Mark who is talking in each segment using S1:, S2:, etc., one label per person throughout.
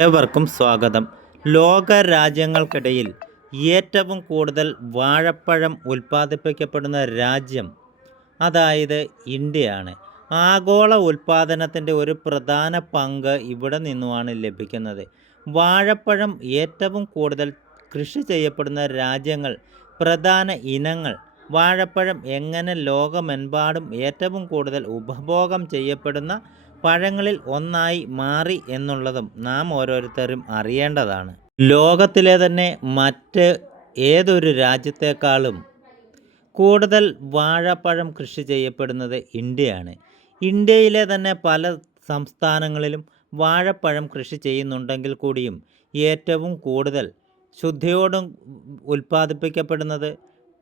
S1: ഏവർക്കും സ്വാഗതം. ലോക രാജ്യങ്ങൾക്കിടയിൽ ഏറ്റവും കൂടുതൽ വാഴപ്പഴം ഉൽപ്പാദിപ്പിക്കപ്പെടുന്ന രാജ്യം അതായത് ഇന്ത്യയാണ്. ആഗോള ഉൽപ്പാദനത്തിന്റെ ഒരു പ്രധാന പങ്ക് ഇവിടെ നിന്നുമാണ് ലഭിക്കുന്നത്. വാഴപ്പഴം ഏറ്റവും കൂടുതൽ കൃഷി ചെയ്യപ്പെടുന്ന രാജ്യങ്ങൾ പ്രധാന ഇനങ്ങൾ. വാഴപ്പഴം എങ്ങനെ ലോകമെമ്പാടും ഏറ്റവും കൂടുതൽ ഉപഭോഗം ചെയ്യപ്പെടുന്ന പഴങ്ങളിൽ ഒന്നായി മാറി എന്നുള്ളതും നാം ഓരോരുത്തരും അറിയേണ്ടതാണ്. ലോകത്തിലെ തന്നെ മറ്റ് ഏതൊരു രാജ്യത്തെക്കാളും കൂടുതൽ വാഴപ്പഴം കൃഷി ചെയ്യപ്പെടുന്നത് ഇന്ത്യയാണ്. ഇന്ത്യയിലെ തന്നെ പല സംസ്ഥാനങ്ങളിലും വാഴപ്പഴം കൃഷി ചെയ്യുന്നുണ്ടെങ്കിൽ കൂടിയും ഏറ്റവും കൂടുതൽ ശുദ്ധിയോടും ഉൽപ്പാദിപ്പിക്കപ്പെടുന്നത്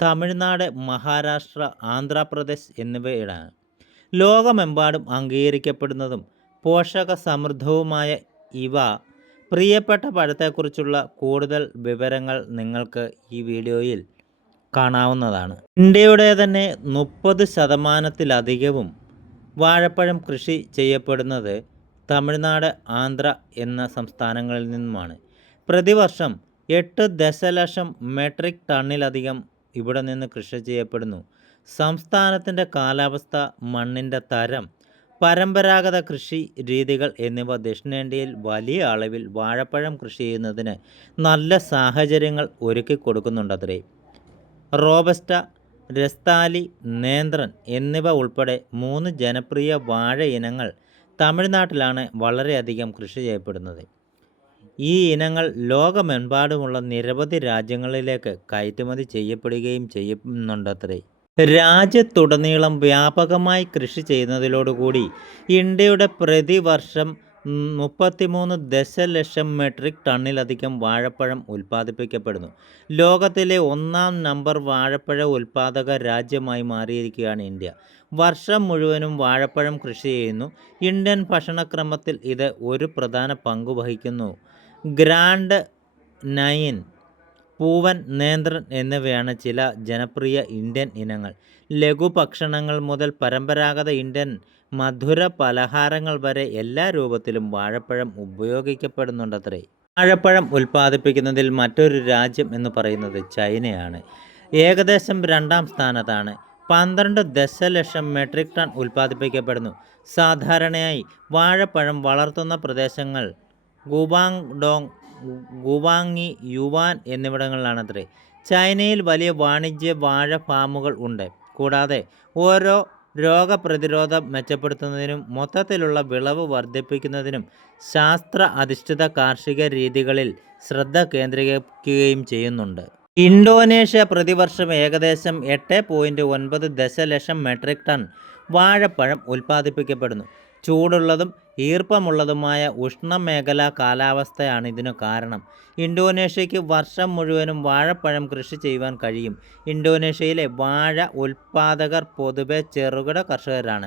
S1: തമിഴ്നാട് മഹാരാഷ്ട്ര ആന്ധ്രാപ്രദേശ് എന്നിവയിലാണ്. ലോകമെമ്പാടും അംഗീകരിക്കപ്പെടുന്നതും പോഷക സമൃദ്ധവുമായ ഇവ. പ്രിയപ്പെട്ട പഴത്തെക്കുറിച്ചുള്ള കൂടുതൽ വിവരങ്ങൾ നിങ്ങൾക്ക് ഈ വീഡിയോയിൽ കാണാവുന്നതാണ്. ഇന്ത്യയുടെ തന്നെ മുപ്പത് ശതമാനത്തിലധികവും വാഴപ്പഴം കൃഷി ചെയ്യപ്പെടുന്നത് തമിഴ്നാട് ആന്ധ്ര എന്ന സംസ്ഥാനങ്ങളിൽ നിന്നുമാണ്. പ്രതിവർഷം എട്ട് ദശലക്ഷം മെട്രിക് ടണ്ണിലധികം ഇവിടെ നിന്ന് കൃഷി ചെയ്യപ്പെടുന്നു. സംസ്ഥാനത്തിന്റെ കാലാവസ്ഥ മണ്ണിന്റെ തരം പരമ്പരാഗത കൃഷി രീതികൾ എന്നിവ ദക്ഷിണേന്ത്യയിൽ വലിയ അളവിൽ വാഴപ്പഴം കൃഷി ചെയ്യുന്നതിന് നല്ല സാഹചര്യങ്ങൾ ഒരുക്കി കൊടുക്കുന്നുണ്ടത്രേ റോബസ്റ്റ രസ്താലി നേന്ത്രൻ എന്നിവ ഉൾപ്പെടെ മൂന്ന് ജനപ്രിയ വാഴ ഇനങ്ങൾ തമിഴ്നാട്ടിലാണ് വളരെയധികം കൃഷി ചെയ്യപ്പെടുന്നത്. ഈ ഇനങ്ങൾ ലോകമെമ്പാടുമുള്ള നിരവധി രാജ്യങ്ങളിലേക്ക് കയറ്റുമതി ചെയ്യപ്പെടുകയും ചെയ്യുന്നുണ്ടത്രേ രാജ്യത്തുടനീളം വ്യാപകമായി കൃഷി ചെയ്യുന്നതിലോടുകൂടി ഇന്ത്യയുടെ പ്രതിവർഷം മുപ്പത്തിമൂന്ന് ദശലക്ഷം മെട്രിക് ടണ്ണിലധികം വാഴപ്പഴം ഉൽപ്പാദിപ്പിക്കപ്പെടുന്നു. ലോകത്തിലെ ഒന്നാം നമ്പർ വാഴപ്പഴ ഉൽപ്പാദക രാജ്യമായി മാറിയിരിക്കുകയാണ് ഇന്ത്യ. വർഷം മുഴുവനും വാഴപ്പഴം കൃഷി ചെയ്യുന്നു. ഇന്ത്യൻ ഭക്ഷണക്രമത്തിൽ ഇത് ഒരു പ്രധാന പങ്ക് വഹിക്കുന്നു. ഗ്രാൻഡ് നയൻ പൂവൻ നേന്ത്രൻ എന്നിവയാണ് ചില ജനപ്രിയ ഇന്ത്യൻ ഇനങ്ങൾ. ലഘുഭക്ഷണങ്ങൾ മുതൽ പരമ്പരാഗത ഇന്ത്യൻ മധുര പലഹാരങ്ങൾ വരെ എല്ലാ രൂപത്തിലും വാഴപ്പഴം ഉപയോഗിക്കപ്പെടുന്നുണ്ടത്രേ. വാഴപ്പഴം ഉൽപ്പാദിപ്പിക്കുന്നതിൽ മറ്റൊരു രാജ്യം എന്ന് പറയുന്നത് ചൈനയാണ്. ഏകദേശം രണ്ടാം സ്ഥാനത്താണ്. പന്ത്രണ്ട് ദശലക്ഷം മെട്രിക് ടൺ ഉൽപ്പാദിപ്പിക്കപ്പെടുന്നു. സാധാരണയായി വാഴപ്പഴം വളർത്തുന്ന പ്രദേശങ്ങൾ ഗുബാങ് ഡോങ് ഗുവാങ്ങി യുവാൻ എന്നിവിടങ്ങളിലാണത്രേ. ചൈനയിൽ വലിയ വാണിജ്യ വാഴ ഫാമുകൾ ഉണ്ട്. കൂടാതെ ഓരോ രോഗപ്രതിരോധം മെച്ചപ്പെടുത്തുന്നതിനും മൊത്തത്തിലുള്ള വിളവ് വർദ്ധിപ്പിക്കുന്നതിനും ശാസ്ത്ര അധിഷ്ഠിത കാർഷിക രീതികളിൽ ശ്രദ്ധ കേന്ദ്രീകരിക്കുകയും ചെയ്യുന്നുണ്ട്. ഇന്തോനേഷ്യ പ്രതിവർഷം ഏകദേശം എട്ട് പോയിന്റ് ഒൻപത് ദശലക്ഷം മെട്രിക് ടൺ വാഴപ്പഴം ഉൽപ്പാദിപ്പിക്കപ്പെടുന്നു. ചൂടുള്ളതും ഈർപ്പമുള്ളതുമായ ഉഷ്ണമേഖലാ കാലാവസ്ഥയാണ് ഇതിനു കാരണം. ഇന്തോനേഷ്യയ്ക്ക് വർഷം മുഴുവനും വാഴപ്പഴം കൃഷി ചെയ്യുവാൻ കഴിയും. ഇന്തോനേഷ്യയിലെ വാഴ ഉൽപ്പാദകർ പൊതുവെ ചെറുകിട കർഷകരാണ്.